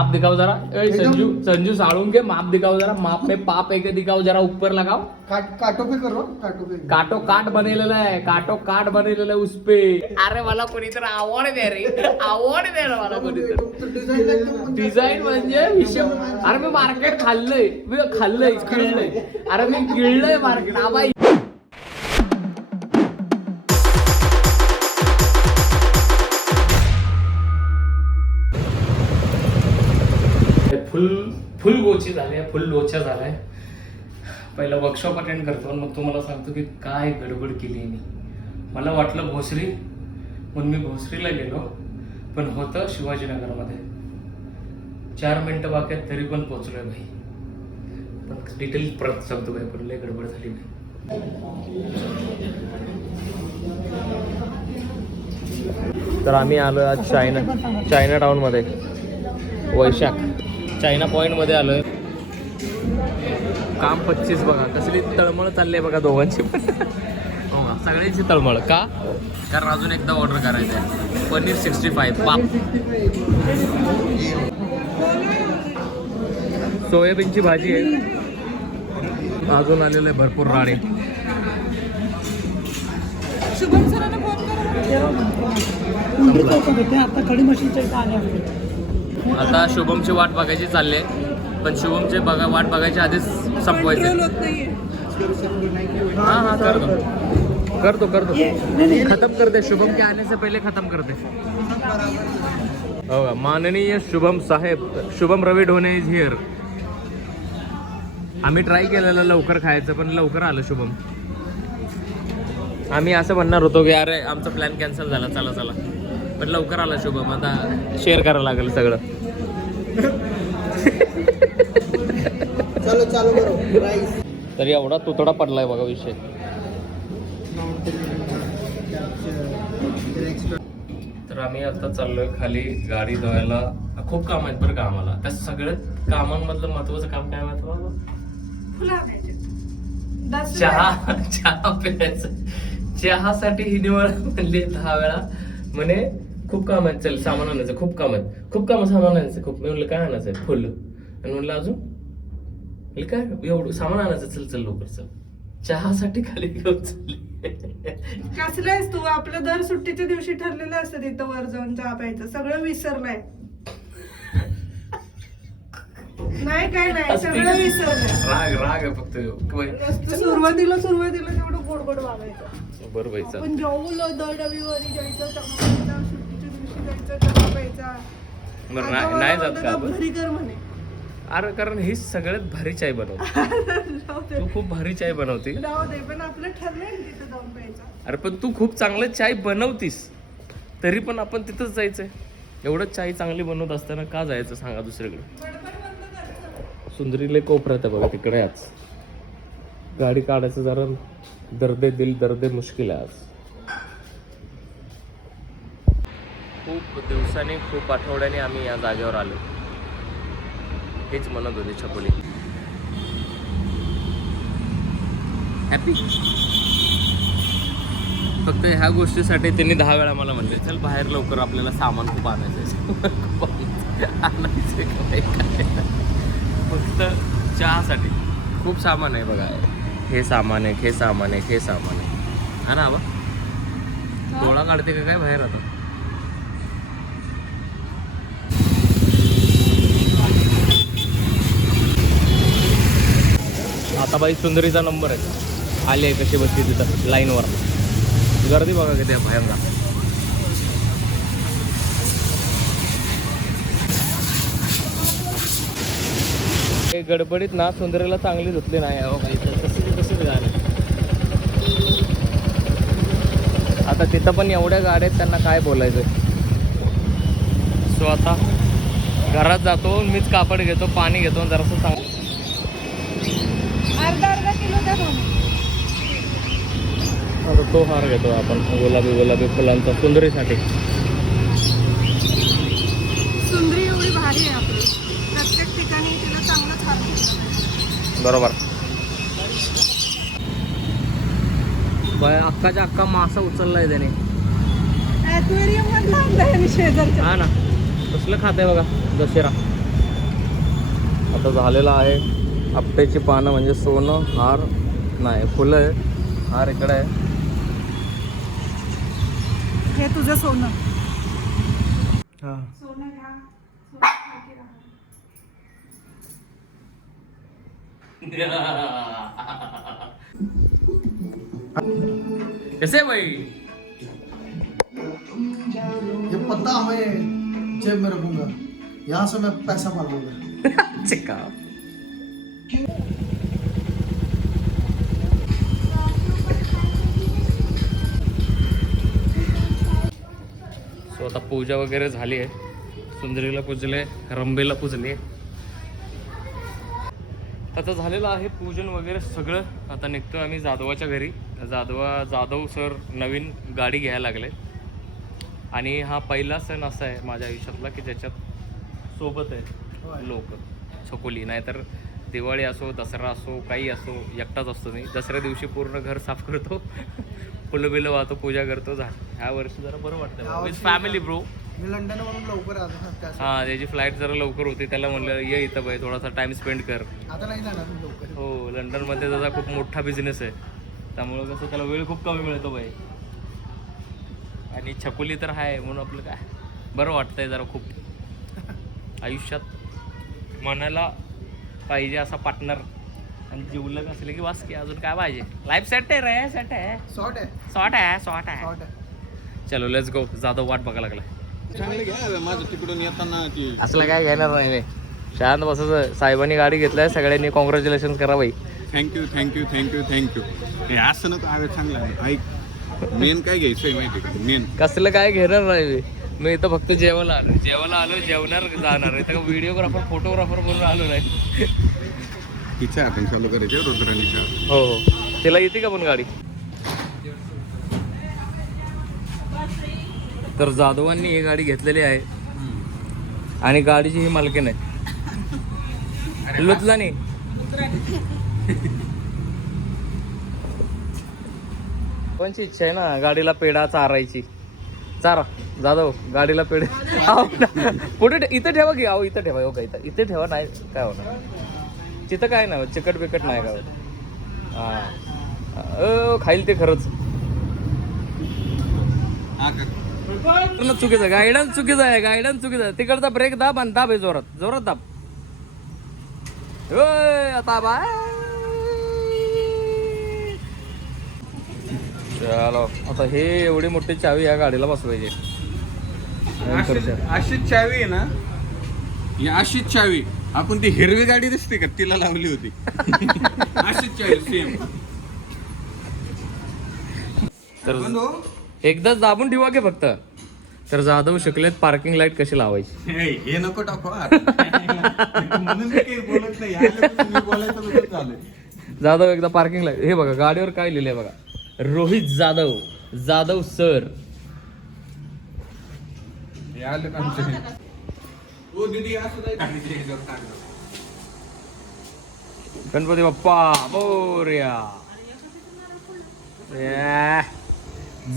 माप दिखाओ जरा. ए, संजू संजू साळून के माप दिखाओ जरा. माप में पाप एक दिखाओ जरा ऊपर लगाओ. काट काटो पे करो काटो पे. काटो काट बनलेलं आहे काटो काट बनलेलं आहे उसपे. अरे मला कोणीतरी आवड दे रे. आवड दे रे मला कोणीतरी. डिझाईन म्हणजे हिशोब अरे मी मार्केट खाल्लंय. मी खाल्लंय गिळलंय अरे मी गिळलंय मार्केट आबाई. फुल फुल गोची झाल्या फुल लोचा झालाय पहिला वर्कशॉप अटेंड करतो आणि मग तुम्हाला सांगतो की काय गडबड केली मी. मला वाटलं भोसरी म्हणून मी भोसरीला गेलो. पण होतं शिवाजीनगरमध्ये. चार मिनटं बाकी आहेत तरी पण पोचलोय भाई. पण डिटेल परत सांगतो भाई पण लय गडबड झाली भाई. तर आम्ही आलो आज चायना चायना टाउनमध्ये वैशाख. चायना पॉईंटमध्ये आलोय. काम पच्चीस बघा. कसली तळमळ चालली आहे बघा दोघांची पण. हो का? सगळ्यांची तळमळ. का? कारण अजून एकदा ऑर्डर करायचं आहे पनीर सिक्स्टी फाय पाप सोयाबीनची भाजी आहे. अजून आलेलं आहे भरपूर राणे. शुभम सरांना फोन करा. आता कडी मशीनच्या आले आता शुभमची वाट बघायची चालली आहे. पण शुभमचे बघा वाट बघायच्या आधीच संपवायचे. होत नाहीये. हाँ हाँ कर दो कर दो कर दो खत्म कर दे शुभम के आने से पहले खत्म कर दे हो का? माननीय शुभम साहेब शुभम रवी ढोणे इज हिअर आम्ही ट्राय केलेलं लवकर खायचं पण लवकर आलं शुभम. आम्ही असं म्हणणार होतो की अरे आमचा प्लॅन कॅन्सल झाला चला चला. पण लवकर आला शुभम. आता शेअर करावं लागेल सगळं. चलो चालू करो. राईस तरी एवढा तुतडा पडलाय बघा विषय. तर आम्ही आता चाललोय खाली गाडी धुवायला. खूप काम आहेत बरं का आम्हाला. त्या सगळ्यात कामांमधलं महत्वाचं काम काय माहिती चहा चहा प्यायचं. चहासाठी ही निवड म्हणली दहा वेळा. म्हणे खूप काम आहेत. चल सामान आणायचं खूप काम आहेत. खूप काम सामान आणायचं खूप. मी म्हणलं काय आणायचं आहे फुल. आणि म्हणलं अजून? काय? एवढं सामान आणायचं. चल चल लवकर चल. चहासाठी खाली घेऊन चालली. कसलं आहेस तू? आपलं दर सुट्टीच्या दिवशी ठरलेलं असतं तिथं वर जाऊन चहा प्यायचं. सगळं विसरलंय. नाही काय नाही सगळं विसरलंय. राग राग आहे फक्त. नुसतं सुरुवातीला सुरुवातीला तेवढं गोड गोड वागायचं. बरं बाई चल. आपण जेवलं दर रविवारी जायचं प्यायचा चहा प्यायचा. बरं नाही जात का म्हणतं आपण? घरी कर म्हणे. अरे कारण ही सगळ्यात भारी चाय बनवते. जाऊ दे. तू खूप भारी चाय बनवते. जाऊ दे पण आपलं ठरलंय ना तिथं जाऊन प्यायचं. अरे पण तू खूप चांगलं चाय बनवतीस. तरी पण आपण तिथंच जायचंय. एवढं चाय चांगली बनवत असताना का जायचं सांगा दुसरीकडे? बडबड बंद कर सुंदरीले कोपऱ्यात आहे बघा तिकडे आज. गाडी काढायचं जरा दर्दे दिल दर्दे मुश्किल आहे आज. खूप दिवसांनी खूप आठवड्याने आम्ही या जागेवर आलो. हेच म्हणत होते छकुली. हॅपी फक्त ह्या गोष्टीसाठी त्यांनी दहा वेळा मला म्हणले चल बाहेर लवकर आपल्याला सामान खूप आणायचं आहे." खूप आणायचं काय काय फक्त चहासाठी. खूप सामान आहे बघा. हे सामान आहे हे सामान आहे हे सामान आहे. हा ना आबा डोळा काढते का काय बाहेर आता आता बाई सुंदरीचा नंबर आहे. आले आहे कशी बसली तिथं लाईनवर. गर्दी बघा किती आहे बाहेरला हे गडबडीत ना सुंदरीला चांगली धुतली नाही अहो आता तिथं पण एवढ्या गाड्या आहेत त्यांना काय बोलायचं? सो आता घरात जातो मीच कापड घेतो पाणी घेतो जरासं चांगलं अर्धा अर्धा किलो द्या दोन. आता तो हार घेतो आपण गुलाबी गुलाबी फुलांचा सुंदरीसाठी. सुंदरी एवढी भारी आहे आपली. प्रत्येक ठिकाणी तिला चांगलाच हार बरोबर. बाय अक्काच्या अक्का मासा उचललाय त्याने. मधला शेजारच्या. हा ना. कसलं खात आहे बघा दशेरा आता झालेला आहे. आपट्याची पानं म्हणजे सोनं हार नाही फुलं आहे हार इकडे आहे. हे तुझं सोनं. हां. सोनं घ्या. कैसे भाई ये पता मैं जेब में रखूंगा यहाँ से मैं पैसा मांगूंगा. चिक्का सो आता पूजा वगैरे झाली आहे. सुंदरीला पूजले रंबेला पूजले. आता झालेलं आहे पूजन वगैरे सगळं. आता निघतो आम्ही जाधवाच्या घरी. जाधवा जाधव सर नवीन गाडी घ्यायला लागले. आणि हा पहिला सण असा आहे माझ्या आयुष्यातला की ज्याच्यात सोबत आहे लोक छकोली. नाहीतर दिवाळी असो दसरा असो काही असो एकटाच असतो मी. दसऱ्या दिवशी पूर्ण घर साफ करतो फुलं बिलं वाहतो पूजा करतो झाड. ह्या वर्षी जरा बरं वाटतं विथ फॅमिली ब्रो मी लवकर आलो. हां त्याची फ्लाईट जरा लवकर होती त्याला म्हणलं ये इथं बाई थोडासा टाइम स्पेंड कर. आता नाही जाणार लवकर. हो लंडनमध्ये त्याचा खूप मोठा बिझनेस आहे. त्यामुळं कसं त्याला वेळ खूप कमी मिळतो बाई. आणि छकुली तर आहे म्हणून आपलं काय? बरं वाटतंय जरा खूप. आयुष्यात मनाला पाहिजे असा पार्टनर आणि जिवलग असले की वास की अजून काय पाहिजे? लाईफ सेट आहे रे सेट आहे. शॉर्ट आहे. सॉट आहे सॉट आहे. शॉर्ट आहे. चलो लेट्स गो जाधव वाट बघायला लागला. चांगलं घ्या माझं तिकडून येताना ती असलं काय घेणार नाही मी. शांत बसायचं साहेबांनी गाडी घेतलाय सगळ्यांनी कॉंग्रॅच्युलेशन करा बाई थँक्यू थँक्यू थँक्यू थँक्यू हे असं नको चांगलं आहे. ऐक मेन काय घ्यायचंय माहिती का? मेन कसलं काय घेणार नाही मी इथं फक्त जेवायला आलो जेवायला आलो जेवणार जाणार. इथं व्हिडिओग्राफर फोटोग्राफर म्हणून आलो नाही. तिच्या आपण चालू करायचं रुद्राणीच्या. हो हो. तिला येते का पण गाडी? तर जाधवांनी ही गाडी घेतलेली आहे. आणि गाडीची ही मालकीन आहे. लुटला नाही कोणची इच्छा आहे ना गाडीला पेढा चारायची. चारा. जाधव गाडीला पेढे. आहो पुढे इथं ठेवा की अहो इथं ठेवा हो का इथं. इथे ठेवा नाही काय होणार? तिथं काय नाही चिकट बिकट नाही का हा. खाईल ते खरंच. पूर्ण चुकीचं आहे. गायडन्स चुकीचं आहे गायडन्स चुकीचं आहे. तिकडचा ब्रेक दाब आणि दाब आहे जोरात. जोरात दाब. आता बाय चलो आता हे एवढी मोठी चावी या गाडीला बसवायची. अशीच चावी आहे ना? ही अशीच चावी. आपण ती हिरवी गाडी दिसते का? तिला लावली होती. अशीच चावी सेम तर एकदाच दाबून ठेवा की फक्त? तर जाधव शिकलेत पार्किंग लाइट कशी लावायची. हे नको टाकू बोलत नाही. जाधव एकदा पार्किंग लाइट हे बघा गाडीवर काय लिहिलंय बघा. रोहित जाधव जाधव सर. हे. गणपती बाप्पा मोर्या या.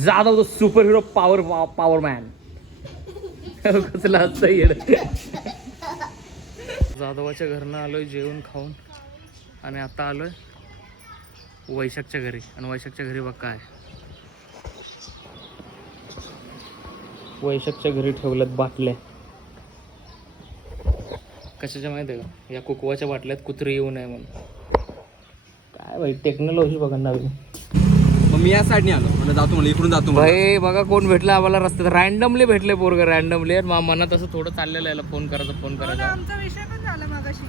Jadhav the super hero power power man कसला असतं येड जाधवाच्या घरनं आलोय जेवण खाऊन. आणि आता आलोय. वैशाखच्या घरी. आणि वैशाखच्या घरी बघ काय. वैशाखच्या घरी ठेवल्यात बाटल्या कशाच्या माहिती आहे का? या कुकवाच्या बाटल्यात कुत्री येऊ नये म्हणून. काय भाई टेक्नॉलॉजी बघा नवीन मग मी या साईडने आलो. म्हणलं जातो म्हणलं इकडून जातो. भाई बघा कोण भेटलं आम्हाला रस्त्यात. रॅन्डमली भेटले पोरग रॅन्डमली मा मनात असं थोडं चाललेलं आहे फोन करायचा फोन करायचा. आमचा विषय पण झाला मागाशी.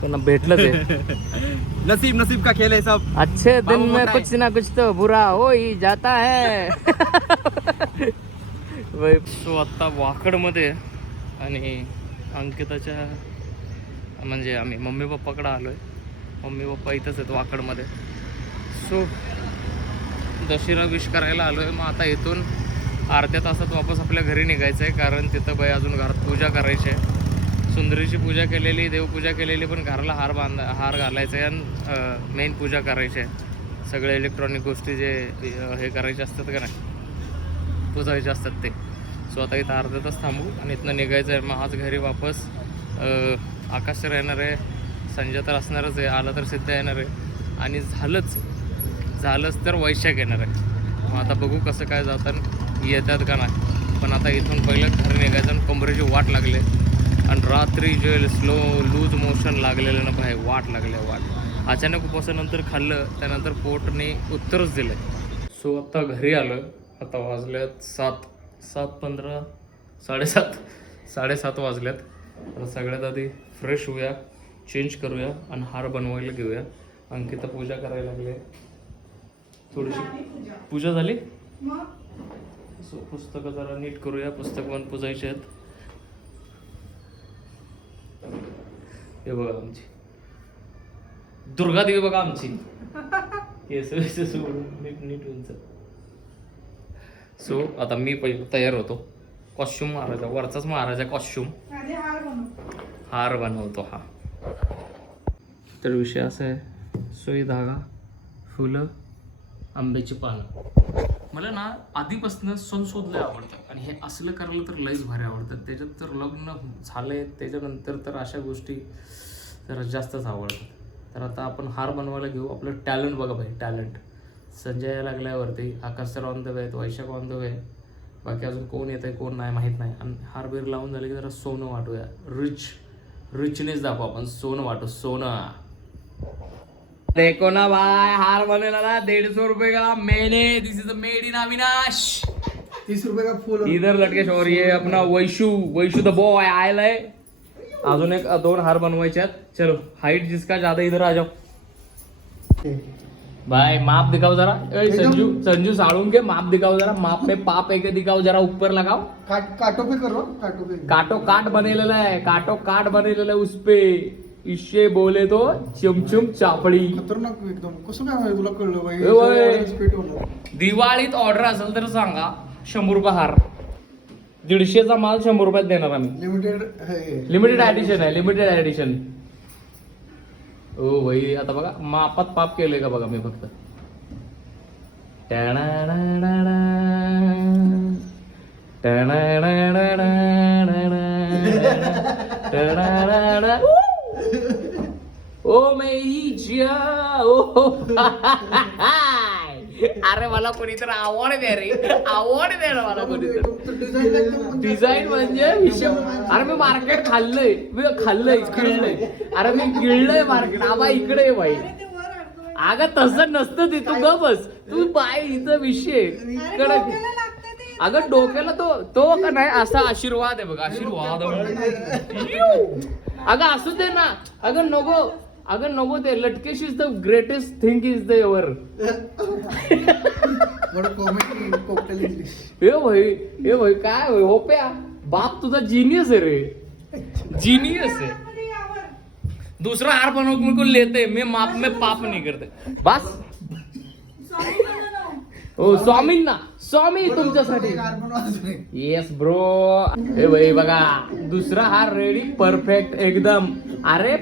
त्यांना भेटलं ते. नसीब नसीब का खेल है सब। अच्छे दिन में आहे. कुछ ना कुछ तो बुरा हो ही जाता है। भाई सो आत्ता वाकडमध्ये आणि अंकिताच्या म्हणजे आम्ही मम्मी पप्पाकडे आलोय. मम्मी पप्पा इथंच आहेत वाकडमध्ये. सो दशेरा विश करायला आलोय. मग आता इथून अर्ध्या तासात वापस आपल्या घरी निघायचं आहे कारण तिथं बाई अजून घरात पूजा करायची आहे. सुंदरीची पूजा केलेली देवपूजा केलेली पण घराला हार बांध हार घालायचा आहे. आणि मेन पूजा करायची आहे. सगळे इलेक्ट्रॉनिक गोष्टी जे हे करायचे असतात का नाही? पुजायचे असतात ते. सो आता इथं अर्धा तास थांबू आणि इथनं निघायचं आहे. मग आज घरी वापस आकाश सर येणार आहे. संजय तर असणारच आहे. आला तर सिद्ध येणार आहे. आणि झालंच. झालंच तर वैशाख येणार आहे. मग आता बघू कसं काय जातं येतात का नाही. पण आता इथून पहिलं घर निघायचं आणि कमरेची वाट लागले. आणि रात्री जे स्लो लूज मोशन लागलेलं ना भाई वाट लागले वाट. अचानक उपवासानंतर खाल्लं त्यानंतर पोटने उत्तरच दिलं. सो आत्ता घरी आलं आता वाजल्यात सात सात पंधरा साडेसात साडेसात वाजल्यात. तर सगळ्यात आधी फ्रेश होऊया चेंज करूया आणि हार बनवायला घेऊया. अंकिता पूजा करायला लागले. थोडीशी पूजा झाली? सो पुस्तकं जरा नीट करूया. पुस्तक पण पुजायचे आहेत. हे बघा आमची. दुर्गा देवी बघा आमची. केस वेस सोडून नीट नीट उंच. सो आता मी पहिले तयार होतो. कॉस्ट्युम मारायचा. वरचाच मारायचा कॉस्ट्युम. हार बनव. हार बनवतो हा. तर विषय असा आहे सुई धागा फुलं आंब्याची पानं. मला ना आधीपासून सण शोधले आवडतात. आणि हे असलं करायला तर लईच भारी आवडतात. त्याच्यात तर लग्न झाले त्याच्यानंतर तर अशा गोष्टी जरा जास्तच आवडतात. तर आता आपण हार बनवायला घेऊ. आपलं टॅलेंट बघा भाई talent. Sanjay लागल्यावरती Akash sir on the way Vaishakh on the way बाकी अजून कोण येत आहे कोण नाही माहीत नाही. आणि हार बीर लावून झाले की जरा सोनं वाटूया. रिच रिचनेस दाखवू आपण. सोनं वाटू सोनं. देखो ना भाई हार बनेला ना डेढ़ सौ रुपए का मैंने this is made in Avinash तीस रुपये का फुल इधर लटके और ये अपना वैशू वैशू द बॉय आयल है अजून एक दोन हार बनवायचे चलो हाइट जिसका ज्यादा इधर आ जाओ. भाई माप दिखाओ जरा. ए, संजू संजू साड़ून के माप दिखाओ जरा. माप में पाप एक दिखाओ जरा ऊपर लगाओ. काट काटो पे करो काटो पे. काटो काट बनेलेला आहे काटो काट बनेलेला आहे उसपे इससे बोले तो चुमचुम चापडी। खतरनाक एकदम. कसं काय माहिती तुला कळलं बाई? दिवाळीत ऑर्डर असेल तर सांगा. शंभर रुपये हार. दीडशेचा माल शंभर रुपयात देणार आम्ही. लिमिटेड हे. लिमिटेड ऍडिशन आहे लिमिटेड ऍडिशन ओ भाई आता बघा मापात पाप केलंय का बघा मी फक्त. टॅणाणाणाणा. टॅणाणाणा. ओ. अरे मला कोणीतरी आवड द्या रे. आवड द्या ना मला कोणीतरी. डिझाईन म्हणजे हिशोब. अरे मी मार्केट खाल्लंय. मी खाल्लंय गिळलंय. अरे मी गिळलंय मार्केट आबा इकडे ये बाई. अगं तसं नसतं ते तू ग बस. तू बाय इथं विषय. ते. अगं डोक्याला तो तो का नाही असा आशीर्वाद आहे बघ. आशीर्वाद. अगं असू दे ना. अगं नको. अगं नको ते Latkesh is the greatest thing is the ever ए भाई ए भाई काय होय होप्या बाप तुझा जिनियस आहे रे. जिनियस आहे. दूसरा हार बनव मेरे को लेते मैं माप में पाप नहीं करते. बस. ओ स्वामींना स्वामी तुमच्यासाठी. येस ब्रो हे भाई बघा दुसरा हार रेडी परफेक्ट एकदम. अरे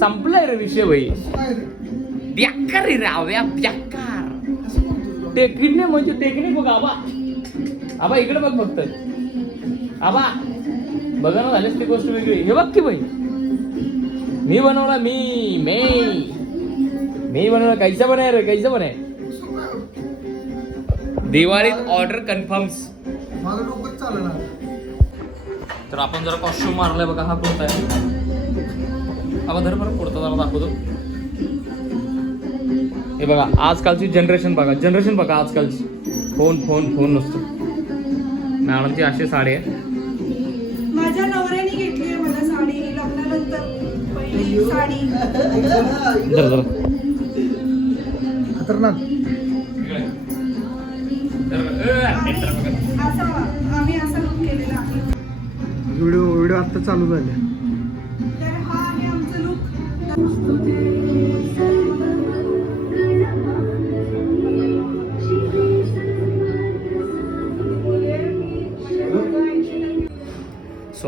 संपलाय रे विषय भाई बेकार रे राव्या बेकार टेक्निक म्हणजे टेक्निक बघ आबा आबा इकडे बघ फक्त आबा बघा ना झालीच ती गोष्ट वेगळी हे बघ की भाई मी बनवला मी मी मी बनवला कैसा बनाय रे कैसा बनाय दिवाळीत ऑर्डर कन्फर्म्स चालणार तर आपण जरा कॉस्ट्युम मारलाय बघा हा कुर्ता आहे धर बरं कुर्ता जरा दाखवतो हे बघा आजकालची जनरेशन बघा जनरेशन बघा आजकालची फोन फोन फोन नसतो। मॅडमची अशी साडी आहे। माझ्या नवऱ्याने घेतली आहे मला साडी लग्नानंतर पहिली साडी. जरा जरा खतरनाक। व्हिडिओ व्हिडिओ आता चालू झाले.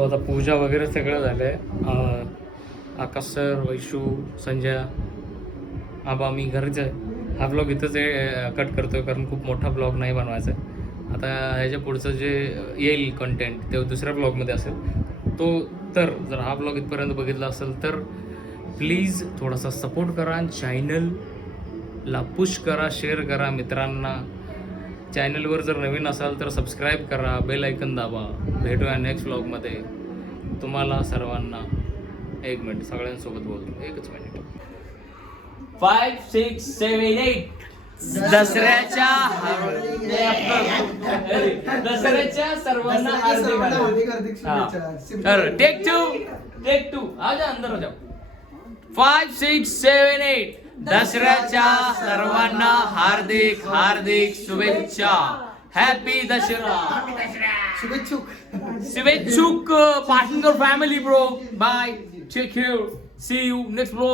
आता पूजा वगैरे सगळं झालं आहे आकाश सर वैशू संजय आबा मी घरच आहे. हा ब्लॉग इथंच कट करतोय कारण खूप मोठा ब्लॉग नाही बनवायचा आहे. आता ह्याच्या पुढचं जे येईल कंटेंट ते दुसऱ्या ब्लॉगमध्ये असेल. तो तर जर हा ब्लॉग इथपर्यंत बघितला असेल तर प्लीज थोडासा सपोर्ट करा आणि चॅनलला पुश करा शेअर करा मित्रांना. चॅनलवर जर नवीन असाल तर सबस्क्राईब करा बेल ऐकन दाबा. भेटूया नेक्स्ट ब्लॉगमध्ये तुम्हाला सर्वांना एक मिनिट सगळ्यांसोबत बोलतो. एकच minute. Five six seven eight दसऱ्याच्या दसऱ्याच्या सर्वांना हार्दिक हार्दिक टेक टू टेक टू आ जा अंदर हो जाओ फाइव सिक्स सेवन एट दसऱ्याच्या सर्वांना हार्दिक हार्दिक शुभेच्छा. हॅपी दसरा शुभेच्छुक शुभेच्छुक partner family bro bye take care see you next blog